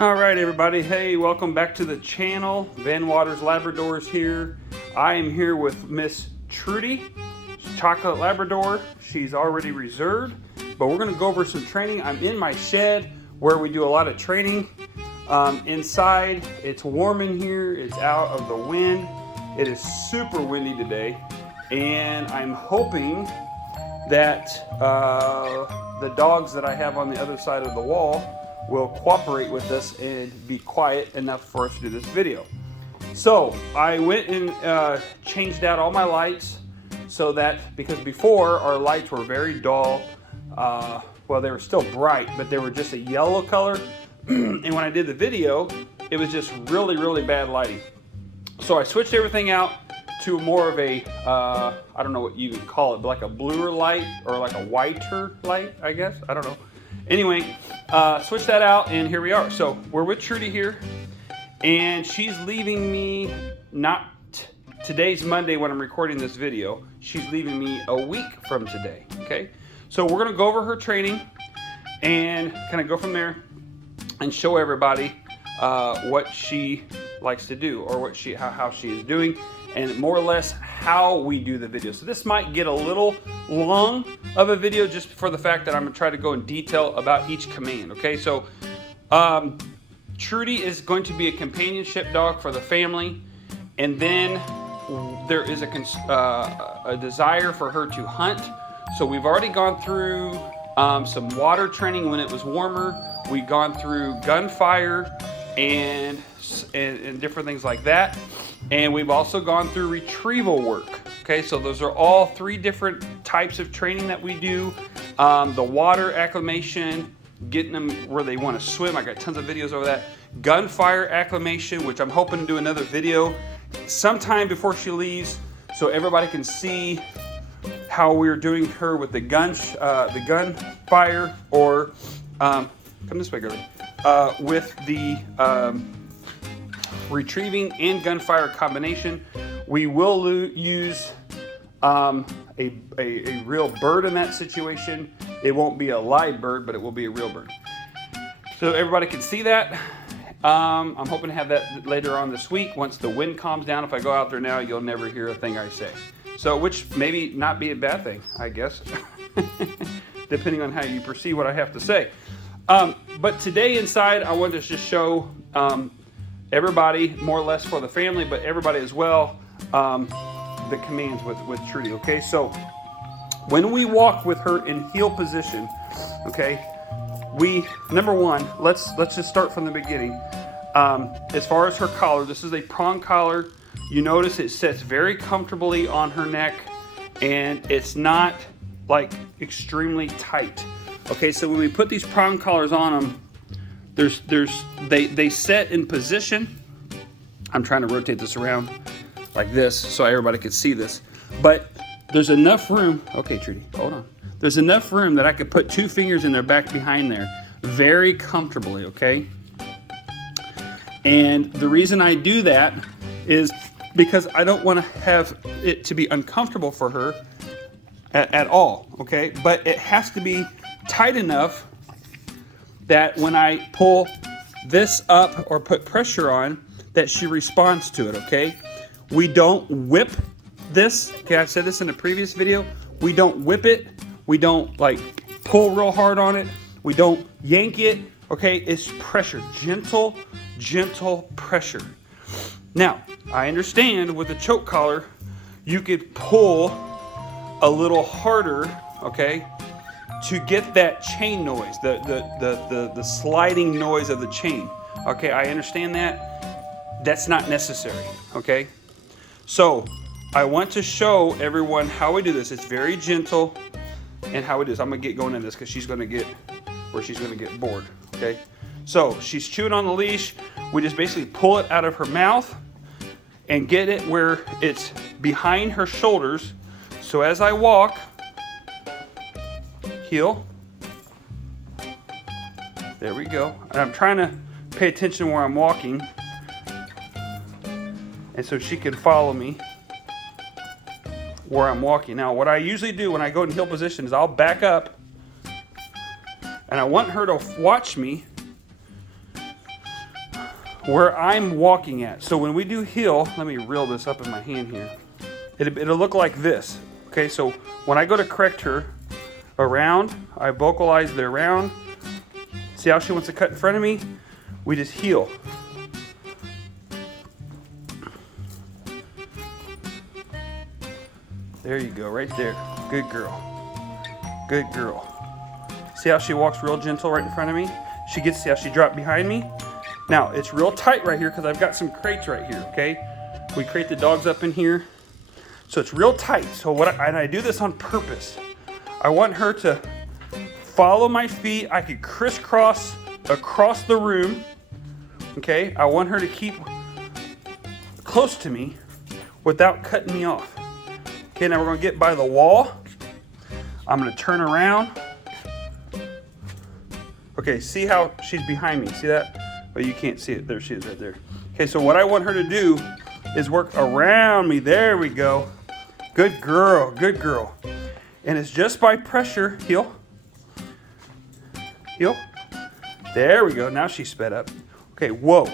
All right, everybody. Hey, welcome back to the channel. Van Waters Labradors here. I am here with Miss Trudi, Chocolate Labrador. She's already reserved, but we're going to go over some training. I'm in my shed where we do a lot of training. Inside, it's warm in here. It's out of the wind. It is super windy today, and I'm hoping that the dogs that I have on the other side of the wall will cooperate with us and be quiet enough for us to do this video. So I went and changed out all my lights so that, because before our lights were very dull, well, they were still bright, but they were just a yellow color. And when I did the video, it was just really bad lighting. So I switched everything out to more of a, I don't know what you would call it, but like a bluer light or like a whiter light, I guess. I don't know. Anyway, switch that out, and here we are. So we're with Trudi here, and she's leaving me, not today's Monday when I'm recording this video. She's leaving me a week from today, okay? So we're gonna go over her training and kind of go from there and show everybody what she likes to do, or what how she is doing, and more or less how we do the video. So this might get a little long of a video just for the fact that I'm gonna try to go in detail about each command, okay? So Trudi is going to be a companionship dog for the family, and then there is a desire for her to hunt. So we've already gone through some water training when it was warmer. We've gone through gunfire and different things like that. And we've also gone through retrieval work. Okay, so those are all three different types of training that we do. The water acclimation, getting them where they want to swim. I got tons of videos over that. Gunfire acclimation, which I'm hoping to do another video sometime before she leaves, so everybody can see how we're doing her with the gunfire, or come this way, girlie, with the retrieving and gunfire combination. We will use a real bird in that situation. It won't be a live bird, but it will be a real bird. So everybody can see that. I'm hoping to have that later on this week once the wind calms down. If I go out there now, you'll never hear a thing I say. So, which maybe not be a bad thing, I guess, depending on how you perceive what I have to say. But today inside, I wanted to just show everybody, more or less for the family, but everybody as well, the commands with Trudi, okay? So when we walk with her in heel position, okay, number one, let's just start from the beginning. As far as her collar, this is a prong collar. You notice it sits very comfortably on her neck, and it's not like extremely tight. Okay, so when we put these prong collars on them, they set in position. I'm trying to rotate this around like this so everybody can see this. But there's enough room. Okay, Trudi, hold on. There's enough room that I could put two fingers in their back behind there very comfortably, okay? And the reason I do that is because I don't want to have it to be uncomfortable for her at all, okay? But it has to be tight enough that when I pull this up or put pressure on, that she responds to it, okay? We don't whip this. Okay, I said this in a previous video. We don't whip it. We don't like pull real hard on it. We don't yank it, okay? It's pressure, gentle pressure. Now, I understand with a choke collar, you could pull a little harder, okay, to get that chain noise, the sliding noise of the chain. Okay, I understand that. That's not necessary, okay? So, I want to show everyone how we do this. It's very gentle, and how it is. I'm gonna get going in this because she's gonna get bored, okay? So, she's chewing on the leash. We just basically pull it out of her mouth and get it where it's behind her shoulders. So as I walk, heel, there we go. And I'm trying to pay attention where I'm walking, and so she can follow me where I'm walking. Now, what I usually do when I go in heel position is I'll back up, and I want her to watch me where I'm walking at. So when we do heel, let me reel this up in my hand here. It'll look like this. Okay, so when I go to correct her around, I vocalize the around. See how she wants to cut in front of me? We just heel. There you go, right there. Good girl. Good girl. See how she walks real gentle right in front of me? See how she dropped behind me? Now, it's real tight right here because I've got some crates right here, okay? We crate the dogs up in here. So it's real tight. So and I do this on purpose. I want her to follow my feet. I could crisscross across the room, okay? I want her to keep close to me without cutting me off. Okay, now we're gonna get by the wall. I'm gonna turn around. Okay, see how she's behind me, see that? But you can't see it, there she is right there. Okay, so what I want her to do is work around me, there we go. Good girl, good girl. And it's just by pressure, heel. Heel. There we go, now she's sped up. Okay, whoa.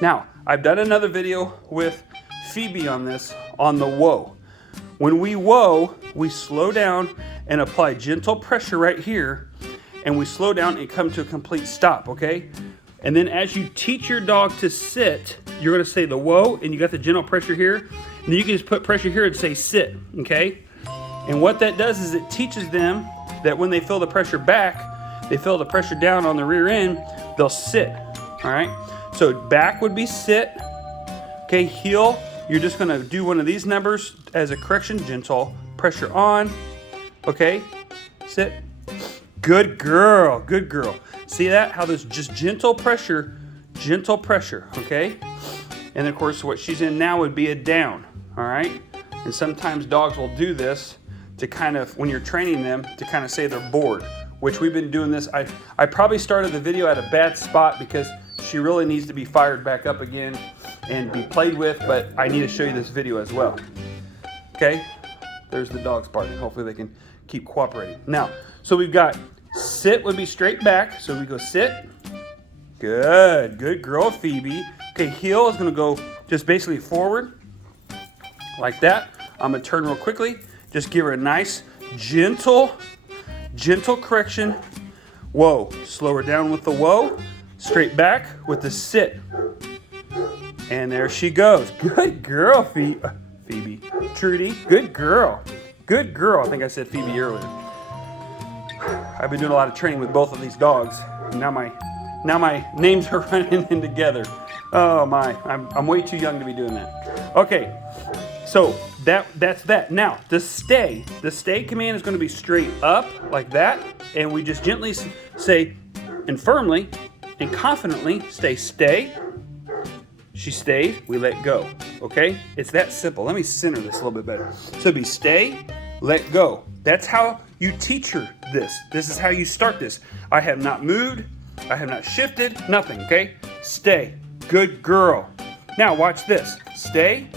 Now, I've done another video with Phoebe on this, on the whoa. When we whoa, we slow down and apply gentle pressure right here, and we slow down and come to a complete stop, okay? And then as you teach your dog to sit, you're gonna say the whoa, and you got the gentle pressure here, and then you can just put pressure here and say sit, okay? And what that does is it teaches them that when they feel the pressure back, they feel the pressure down on the rear end, they'll sit, all right? So back would be sit, okay, heel, you're just gonna do one of these numbers as a correction, gentle pressure on, okay, sit. Good girl, good girl. See that? How there's just gentle pressure, okay? And of course, what she's in now would be a down, all right? And sometimes dogs will do this to kind of, when you're training them, to kind of say they're bored, which we've been doing this. I probably started the video at a bad spot because she really needs to be fired back up again and be played with, but I need to show you this video as well. Okay, there's the dogs barking. Hopefully they can keep cooperating. Now, so we've got sit would be straight back. So we go sit. Good, good girl, Phoebe. Okay, heel is gonna go just basically forward like that. I'm gonna turn real quickly. Just give her a nice, gentle correction. Whoa, slow her down with the whoa. Straight back with the sit. And there she goes. Good girl, Phoebe. Trudi, good girl. Good girl. I think I said Phoebe earlier. I've been doing a lot of training with both of these dogs. Now my names are running in together. Oh my, I'm way too young to be doing that. Okay, so that's that. Now, the stay command is going to be straight up like that, and we just gently say, and firmly and confidently stay. She stayed, we let go, okay? It's that simple. Let me center this a little bit better. So it'd be stay, let go. That's how you teach her this. This is how you start this. I have not moved, I have not shifted, nothing, okay? Stay, good girl. Now watch this, stay,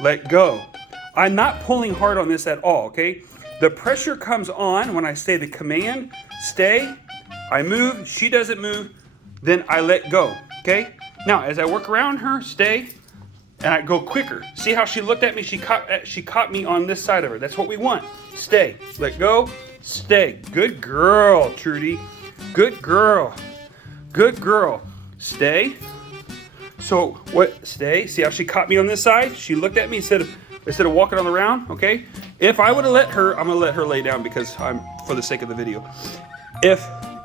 let go. I'm not pulling hard on this at all, okay? The pressure comes on when I say the command, stay, I move, she doesn't move, then I let go, okay? Now, as I work around her, stay, and I go quicker. See how she looked at me? She caught me on this side of her. That's what we want. Stay, let go, stay. Good girl, Trudi. Good girl. Good girl. Stay. So, what, stay? See how she caught me on this side? She looked at me instead of walking on the round, okay? If I would have let her, I'm gonna let her lay down because I'm, for the sake of the video.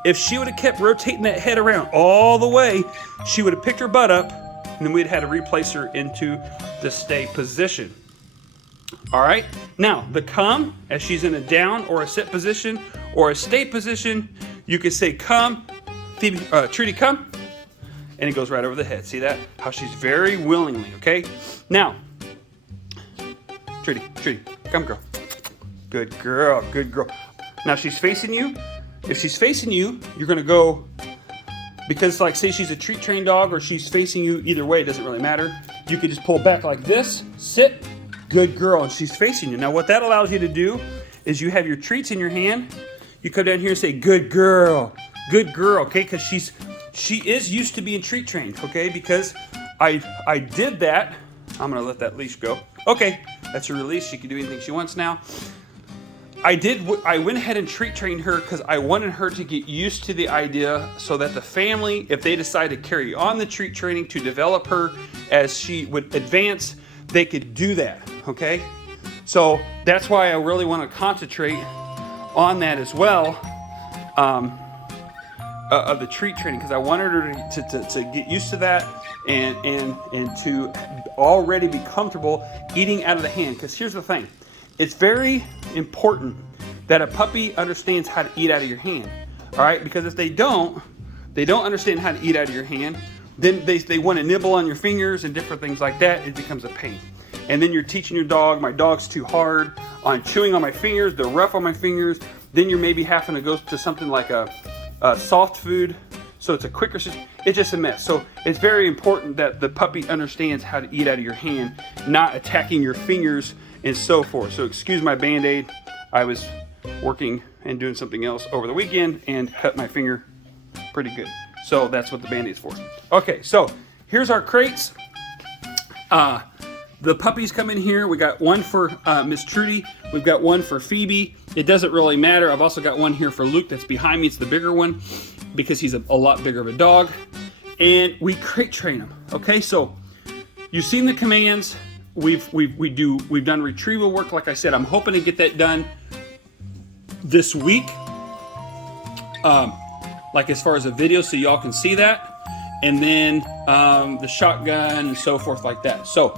If she would have kept rotating that head around all the way, she would have picked her butt up, and then we'd had to replace her into the stay position. All right, now the come, as she's in a down or a sit position or a stay position, you can say come, Phoebe, Trudi, come, and it goes right over the head. See that? How she's very willingly, okay? Now, Trudi, come girl. Good girl, good girl. Now she's facing you. If she's facing you, you're gonna go, because like say she's a treat trained dog or she's facing you, either way, it doesn't really matter. You can just pull back like this, sit, good girl, and she's facing you. Now what that allows you to do is you have your treats in your hand, you come down here and say, good girl, okay? Because she is used to being treat trained, okay? Because I did that. I'm gonna let that leash go. Okay, that's her release. She can do anything she wants now. I went ahead and treat trained her because I wanted her to get used to the idea so that the family, if they decide to carry on the treat training to develop her as she would advance, they could do that, okay? So that's why I really want to concentrate on that as well, of the treat training, because I wanted her to get used to that and to already be comfortable eating out of the hand. Because here's the thing. It's very important that a puppy understands how to eat out of your hand, all right? Because if they don't understand how to eat out of your hand, then they want to nibble on your fingers and different things like that. It becomes a pain. And then you're teaching your dog, my dog's too hard on chewing on my fingers, they're rough on my fingers. Then you're maybe having to go to something like a soft food, so it's a quicker system. It's just a mess. So it's very important that the puppy understands how to eat out of your hand, not attacking your fingers and so forth. So excuse my Band-Aid. I was working and doing something else over the weekend and cut my finger pretty good. So that's what the Band-Aid's for. Okay, so here's our crates. The puppies come in here. We got one for Miss Trudi. We've got one for Phoebe. It doesn't really matter. I've also got one here for Luke that's behind me. It's the bigger one because he's a lot bigger of a dog. And we crate train them. Okay, so you've seen the commands. We've done retrieval work. Like I said, I'm hoping to get that done this week. Like as far as a video, so y'all can see that. And then the shotgun and so forth like that. So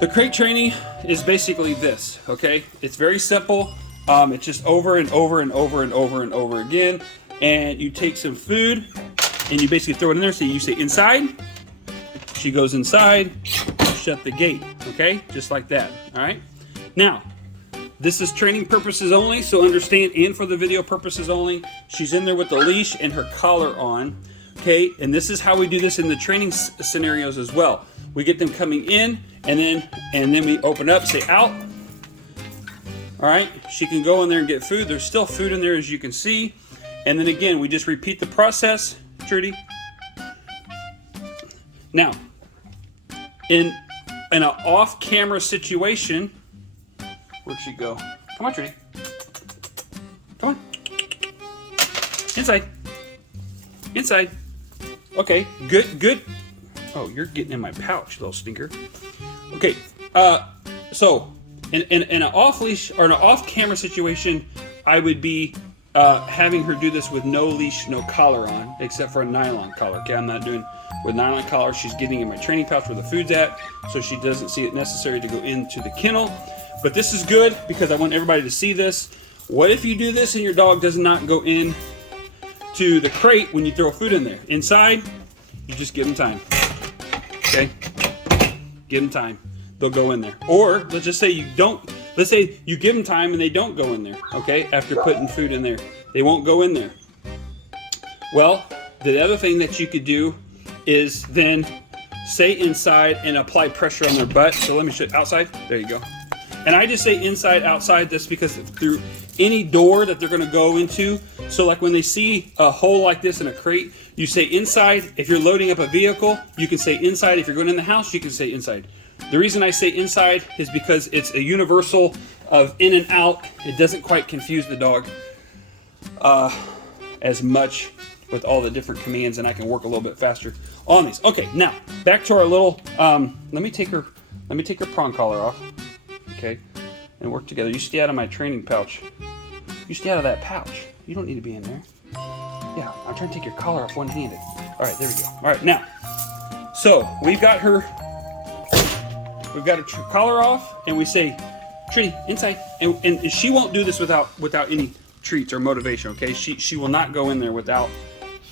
the crate training is basically this, okay? It's very simple. It's just over and over and over and over and over again. And you take some food and you basically throw it in there. So you say inside, she goes inside, shut the gate, okay? Just like that, all right? Now, this is training purposes only, so understand, and for the video purposes only, she's in there with the leash and her collar on, okay? And this is how we do this in the training scenarios as well. We get them coming in, and then we open up, say out. All right, she can go in there and get food. There's still food in there, as you can see. And then again, we just repeat the process, Trudy. Now, in an off-camera situation, where'd she go? Come on, Trudy. Come on. Inside. Inside. Okay, good. Oh, you're getting in my pouch, little stinker. Okay, so in an off-leash or an off-camera situation, I would be having her do this with no leash, no collar on, except for a nylon collar. Okay, I'm not doing with nylon collar. She's getting in my training pouch where the food's at, so she doesn't see it necessary to go into the kennel. But this is good because I want everybody to see this. What if you do this and your dog does not go in to the crate when you throw food in there? Inside, you just give them time. Okay? Give them time. They'll go in there. Or let's just say you don't. Let's say you give them time and they don't go in there. Okay? After putting food in there, they won't go in there. Well, the other thing that you could do is then say inside and apply pressure on their butt. So let me show you outside. There you go. And I just say inside, outside. That's because through any door that they're going to go into. So like when they see a hole like this in a crate, you say inside. If you're loading up a vehicle, you can say inside. If you're going in the house, you can say inside. The reason I say inside is because it's a universal of in and out. It doesn't quite confuse the dog as much with all the different commands, and I can work a little bit faster on these. Okay, now back to our little. Let me take her prong collar off. Okay, and work together. You stay out of my training pouch. You stay out of that pouch. You don't need to be in there. Yeah, I'm trying to take your collar off one-handed. All right, there we go. All right, now, so we've got her collar off, and we say, Trudy, inside. And she won't do this without any treats or motivation, okay? She will not go in there without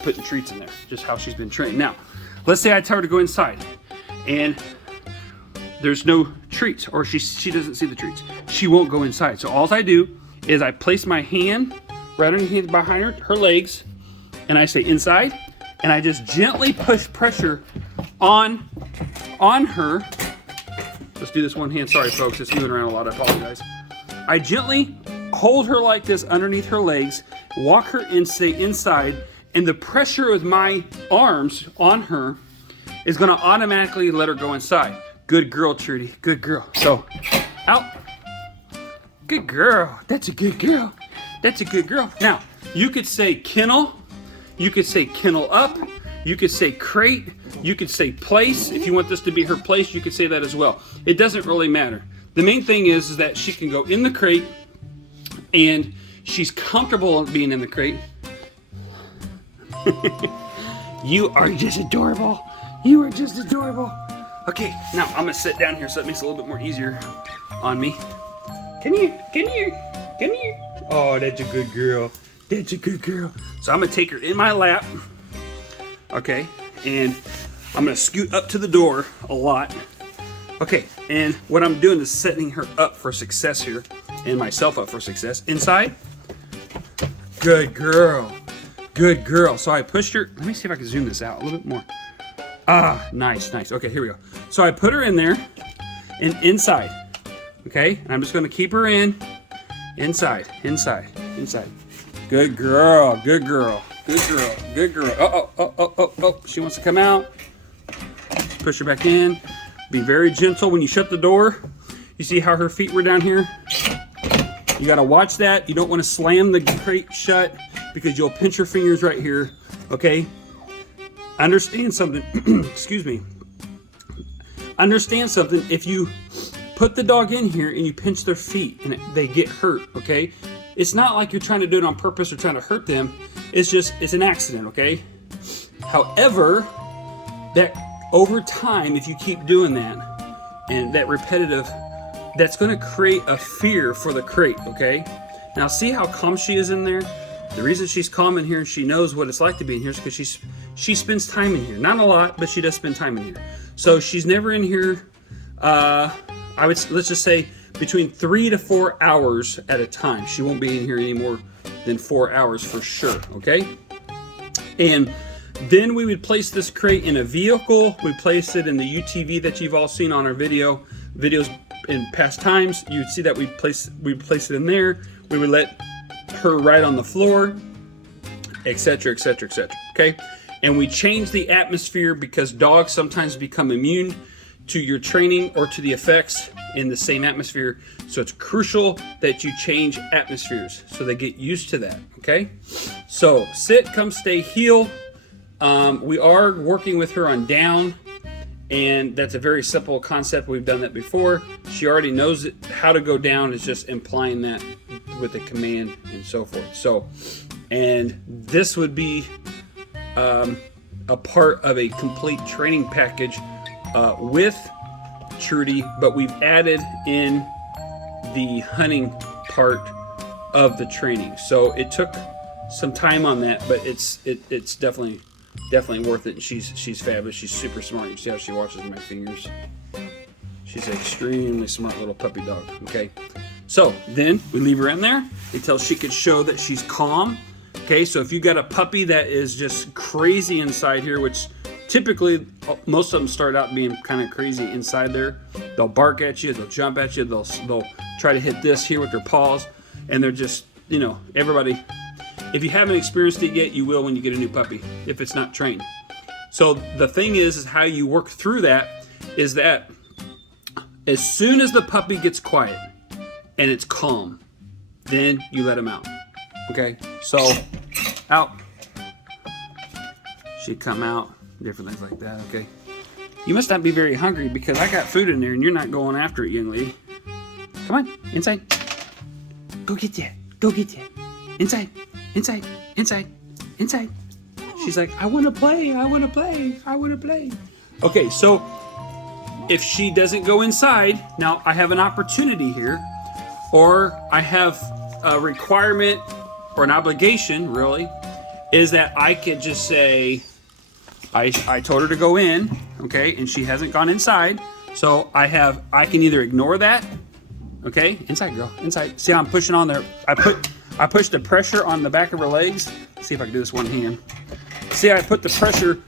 putting treats in there, just how she's been trained. Now, let's say I tell her to go inside, and there's no treats, or she doesn't see the treats. She won't go inside. So all I do is I place my hand right underneath behind her legs, and I say inside, and I just gently push pressure on her. Let's do this one hand. Sorry, folks, it's moving around a lot. I apologize. I gently hold her like this underneath her legs, walk her and say inside, And the pressure of my arms on her is gonna automatically let her go inside. Good girl, Trudy, good girl. So, out. Good girl, that's a good girl. That's a good girl. Now, you could say kennel, you could say kennel up, you could say crate, you could say place. If you want this to be her place, you could say that as well. It doesn't really matter. The main thing is that she can go in the crate and she's comfortable being in the crate. You are just adorable. You are just adorable. Okay, now I'm gonna sit down here so it makes it a little bit more easier on me. Come here, come here, come here. Oh, that's a good girl. That's a good girl. So I'm gonna take her in my lap. Okay, and I'm gonna scoot up to the door a lot. Okay, and what I'm doing is setting her up for success here, and myself up for success. Inside. Good girl. Good girl. So I pushed her. Let me see if I can zoom this out a little bit more. Ah, nice, nice. Okay, here we go. So I put her in there and inside. Okay, and I'm just gonna keep her in. Inside, inside, inside. Good girl, good girl, good girl, good girl. Oh. She wants to come out. Push her back in. Be very gentle when you shut the door. You see how her feet were down here? You gotta watch that. You don't wanna slam the crate shut because you'll pinch your fingers right here, okay? Understand something, excuse me. Understand something, if you put the dog in here and you pinch their feet and they get hurt, okay? It's not like you're trying to do it on purpose or trying to hurt them. It's an accident, okay? However, that over time, if you keep doing that and that repetitive, that's gonna create a fear for the crate, okay? Now see how calm she is in there? The reason she's calm in here and she knows what it's like to be in here is because she spends time in here. Not a lot, but she does spend time in here. So she's never in here, let's just say between 3 to 4 hours at a time. She won't be in here any more than 4 hours for sure, okay? And then we would place this crate in a vehicle. We place it in the UTV that you've all seen on our videos in past times. You'd see that we'd place it in there. We would let her ride on the floor, etc., etc., etc. Okay, and we change the atmosphere because dogs sometimes become immune to your training or to the effects in the same atmosphere. So it's crucial that you change atmospheres so they get used to that. Okay, so sit, come, stay, heel. We are working with her on down, and that's a very simple concept. We've done that before. She already knows how to go down. It's just implying that with a command and so forth. So, and this would be a part of a complete training package with Trudi, but we've added in the hunting part of the training. So it took some time on that, but it's definitely worth it. And she's fabulous. She's super smart. You see how she watches my fingers? She's an extremely smart little puppy dog. Okay, so then we leave her in there until she could show that she's calm. Okay, so if you got a puppy that is just crazy inside here, which typically most of them start out being kind of crazy inside there, they'll bark at you, they'll jump at you, they'll try to hit this here with their paws, and they're just, you know, everybody. If you haven't experienced it yet, you will when you get a new puppy, if it's not trained. So the thing is how you work through that is that as soon as the puppy gets quiet and it's calm, then you let him out. Okay, so out. She'd come out, different things like that, okay? You must not be very hungry because I got food in there and you're not going after it, young lady. Come on, inside. Go get that, go get that. Inside, inside, inside, inside. She's like, I wanna play, I wanna play, I wanna play. Okay, so if she doesn't go inside, now I have an opportunity here, or I have a requirement or an obligation, really, is that I could just say, I told her to go in, okay, and she hasn't gone inside, so I can either ignore that, okay, inside girl, inside. See how I'm pushing on there? I push the pressure on the back of her legs. Let's see if I can do this one hand. See, I put the pressure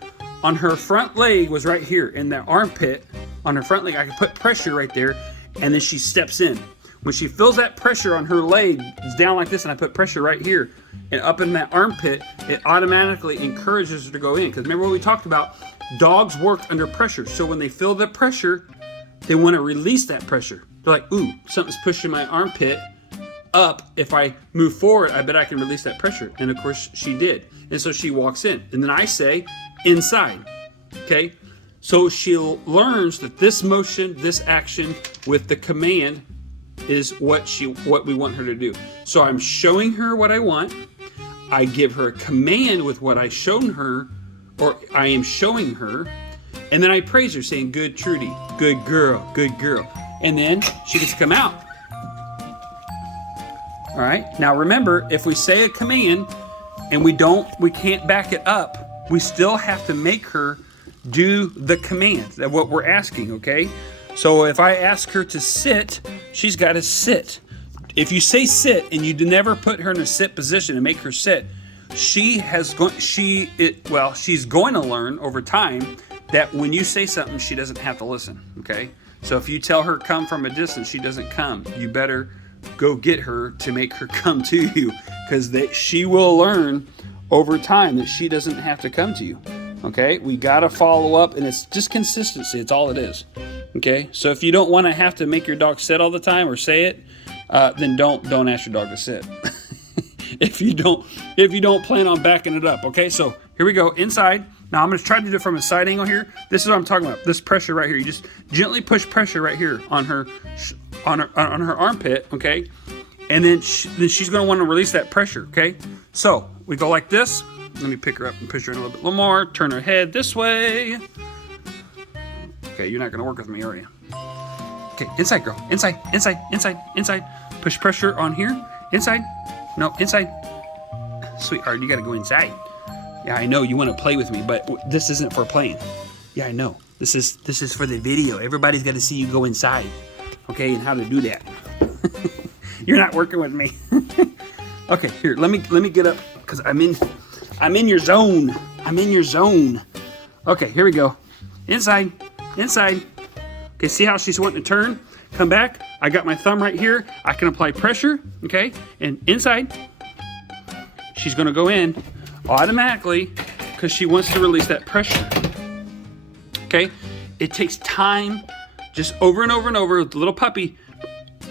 on her front leg was right here in the armpit on her front leg. I can put pressure right there, and then she steps in. When she feels that pressure on her leg, it's down like this, and I put pressure right here and up in that armpit, it automatically encourages her to go in. Because remember what we talked about? Dogs work under pressure. So when they feel the pressure, they want to release that pressure. They're like, ooh, something's pushing my armpit up. If I move forward, I bet I can release that pressure. And of course she did. And so she walks in. And then I say, inside. Okay? So she learns that this motion, this action with the command is what we want her to do. So I'm showing her what I want. I give her a command with what I shown her, or I am showing her, and then I praise her, saying, "Good, Trudi, good girl, good girl." And then she gets to come out. All right. Now remember, if we say a command and we can't back it up, we still have to make her do the command. That's what we're asking. Okay. So if I ask her to sit, she's got to sit. If you say sit and you never put her in a sit position and make her sit, she's going to learn over time that when you say something, she doesn't have to listen. Okay. So if you tell her come from a distance, she doesn't come. You better go get her to make her come to you, because she will learn over time that she doesn't have to come to you. Okay. We got to follow up, and it's just consistency. It's all it is. Okay. So if you don't want to have to make your dog sit all the time or say it, then don't ask your dog to sit. if you don't plan on backing it up. Okay, so here we go, inside. Now I'm going to try to do it from a side angle here. This is what I'm talking about. This pressure right here. You just gently push pressure right here on her armpit. Okay, and then she's going to want to release that pressure. Okay, so we go like this. Let me pick her up and push her in a little bit more. Turn her head this way. Okay, you're not going to work with me, are you? Okay, inside, girl. Inside, inside, inside, inside. Push pressure on here. Inside. No, inside. Sweetheart, you got to go inside. Yeah, I know you want to play with me, but this isn't for playing. Yeah, I know. This is for the video. Everybody's got to see you go inside. Okay, and how to do that. You're not working with me. Okay, here. Let me get up, because I'm in your zone. I'm in your zone. Okay, here we go. Inside. Inside. Okay, see how she's wanting to turn? Come back. I got my thumb right here. I can apply pressure, okay? And inside, she's going to go in automatically because she wants to release that pressure, okay? It takes time, just over and over and over with the little puppy.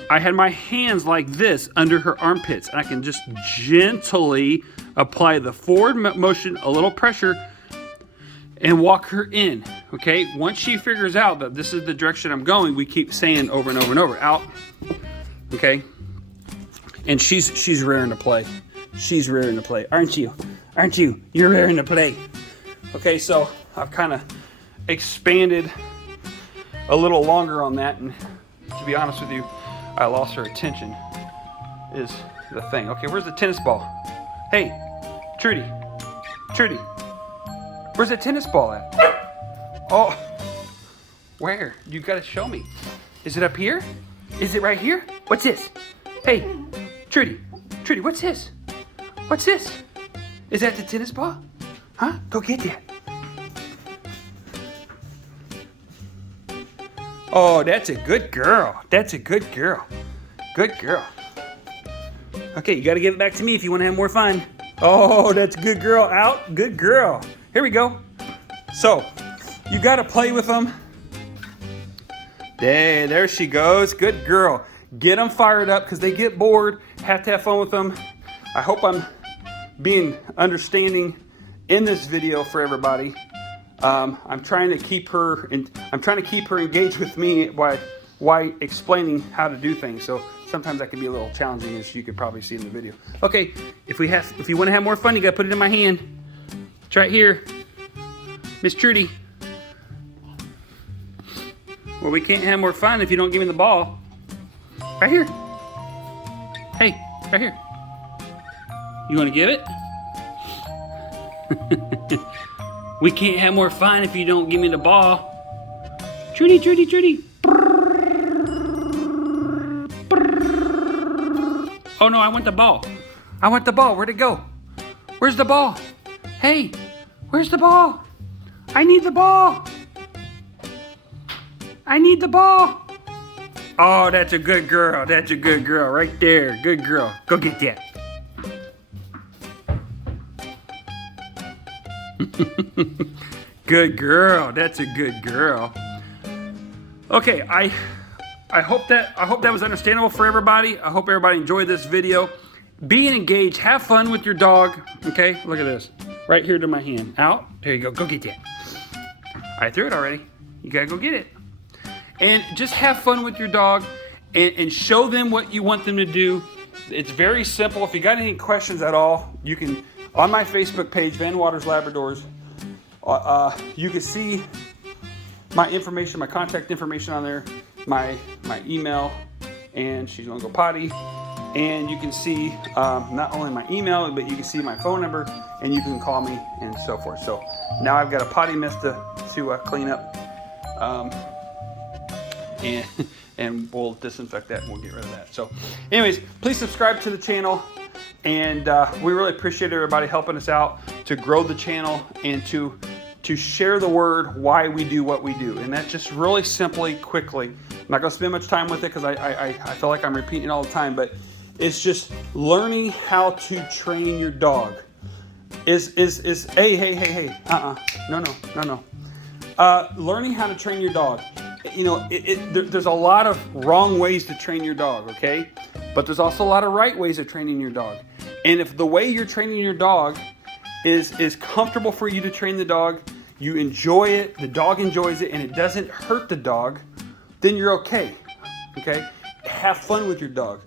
I had my hands like this under her armpits, and I can just gently apply the forward motion, a little pressure, and walk her in, okay? Once she figures out that this is the direction I'm going, we keep saying over and over and over, out, okay? And she's raring to play. She's raring to play, aren't you? Aren't you? You're raring to play. Okay, so I've kind of expanded a little longer on that, and to be honest with you, I lost her attention is the thing. Okay, where's the tennis ball? Hey, Trudi. Where's the tennis ball at? Oh, where? You gotta show me. Is it up here? Is it right here? What's this? Hey, Trudi, what's this? What's this? Is that the tennis ball? Huh? Go get that. Oh, that's a good girl. That's a good girl. Good girl. Okay, you gotta give it back to me if you wanna have more fun. Oh, that's a good girl. Out. Good girl. Here we go. So, you got to play with them. There she goes. Good girl. Get them fired up because they get bored. Have to have fun with them. I hope I'm being understanding in this video for everybody. I'm trying to keep her engaged with me while explaining how to do things. So sometimes that can be a little challenging, as you could probably see in the video. Okay, if you want to have more fun, you got to put it in my hand. It's right here. Miss Trudi. Well, we can't have more fun if you don't give me the ball. Right here. Hey, right here. You want to give it? We can't have more fun if you don't give me the ball. Trudi. Oh no, I want the ball. Where'd it go? Where's the ball? Hey, where's the ball? I need the ball. Oh, that's a good girl. That's a good girl right there. Good girl. Go get that. Good girl. That's a good girl. Okay, I hope that was understandable for everybody. I hope everybody enjoyed this video. Being engaged, have fun with your dog. Okay, look at this. Right here to my hand. Out. There you go. Go get that. I threw it already. You gotta go get it. And just have fun with your dog and show them what you want them to do. It's very simple. If you got any questions at all, you can, on my Facebook page, Van Waters Labradors, you can see my information, my contact information on there, my email, and she's gonna go potty. And you can see not only my email, but you can see my phone number, and you can call me and so forth. So now I've got a potty mess to clean up, and we'll disinfect that and we'll get rid of that. So anyways, please subscribe to the channel, and we really appreciate everybody helping us out to grow the channel and to share the word why we do what we do. And that's just really simply, quickly. I'm not gonna spend much time with it because I feel like I'm repeating it all the time, but it's just learning how to train your dog. Hey. No. Learning how to train your dog. You know, there's a lot of wrong ways to train your dog, okay? But there's also a lot of right ways of training your dog. And if the way you're training your dog is comfortable for you to train the dog, you enjoy it, the dog enjoys it, and it doesn't hurt the dog, then you're okay, okay? Have fun with your dog,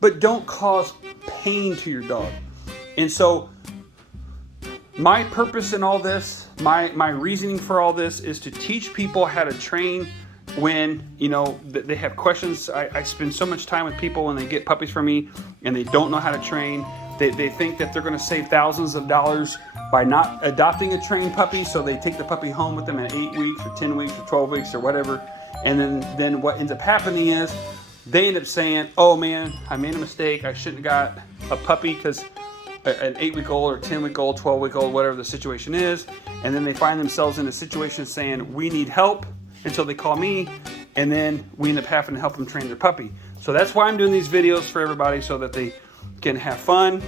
but don't cause pain to your dog. And so my purpose in all this, my reasoning for all this is to teach people how to train when, you know, they have questions. I spend so much time with people when they get puppies from me and they don't know how to train. They think that they're going to save thousands of dollars by not adopting a trained puppy, so they take the puppy home with them at 8 weeks or 10 weeks or 12 weeks or whatever. And then what ends up happening is they end up saying, oh man, I made a mistake. I shouldn't have got a puppy because an 8-week-old or 10-week-old, 12-week-old, whatever the situation is. And then they find themselves in a situation saying, we need help, until they call me, and then we end up having to help them train their puppy. So that's why I'm doing these videos for everybody, so that they can have fun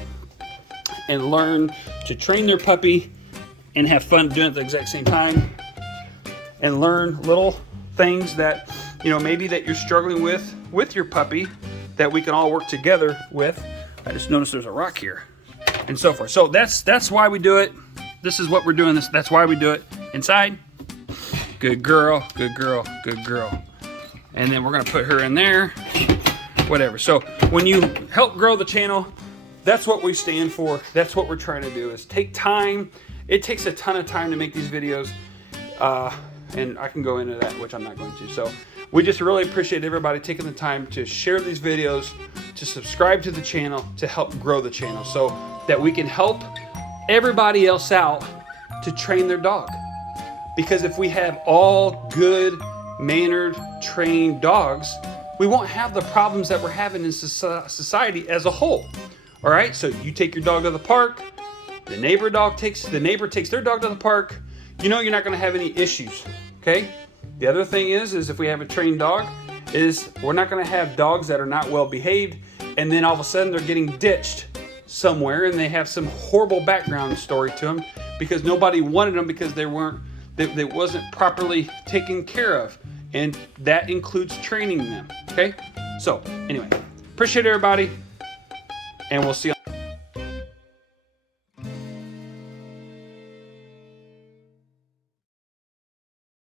and learn to train their puppy and have fun doing it at the exact same time, and learn little things that, you know, maybe that you're struggling with your puppy that we can all work together with. I just noticed there's a rock here and so forth. So that's why we do it. This is what we're doing. That's why we do it. Inside. Good girl, good girl, good girl. And then we're gonna put her in there, whatever. So when you help grow the channel, that's what we stand for. That's what we're trying to do, is take time. It takes a ton of time to make these videos. And I can go into that, which I'm not going to. So we just really appreciate everybody taking the time to share these videos, to subscribe to the channel, to help grow the channel, so that we can help everybody else out to train their dog. Because if we have all good, mannered, trained dogs, we won't have the problems that we're having in society as a whole. All right, so you take your dog to the park, the neighbor takes their dog to the park, you know you're not gonna have any issues, okay? The other thing is if we have a trained dog, is we're not gonna have dogs that are not well behaved, and then all of a sudden they're getting ditched somewhere and they have some horrible background story to them because nobody wanted them because they wasn't properly taken care of. And that includes training them, okay? So anyway, appreciate everybody, and we'll see you.